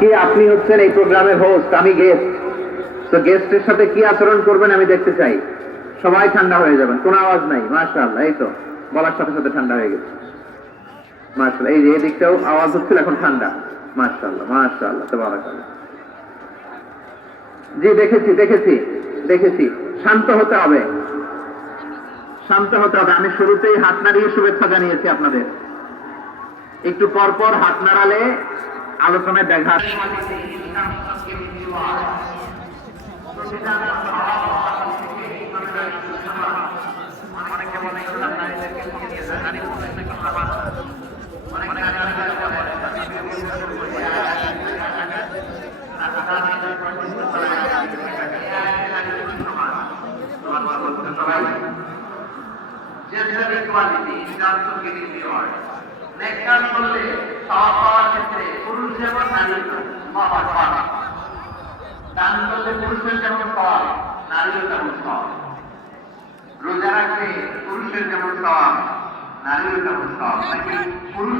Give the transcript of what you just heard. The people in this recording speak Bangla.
কি আপনি হচ্ছেন এই প্রোগ্রামের হোস্ট আমি গেস্ট তো গেস্টের সাথে কি আচরণ করবেন আমি দেখতে চাই। সবাই ঠান্ডা হয়ে যাবেন, কোনো আওয়াজ নাই, মাশাআল্লাহ, এই তো, বলার সাথে সাথে ঠান্ডা হয়ে গেছে। মাশাআল্লাহ, এই যে এদিকটাও আওয়াজ হচ্ছিল, এখন ঠান্ডা, মাশাআল্লাহ মাশাআল্লাহ, তাবারাকাল্লাহ। জি, দেখেছি দেখেছি দেখেছি, শান্ত হতে হবে। শান্ত হতে হবে, আমি শুরুতেই হাত নাড়িয়ে শুভেচ্ছা জানিয়েছি আপনাদের। একটু পর পর হাত নাড়ালে আলোচনায়. Next কাজ করলে সওয়াব পাওয়ার ক্ষেত্রে পুরুষ যেমন নারী সবার সমান দান করলে পুরুষের যেমন সব নারীও তেমন সব রোজা রাখলে পুরুষের যেমন সব নারীও তেমন সব পুরুষ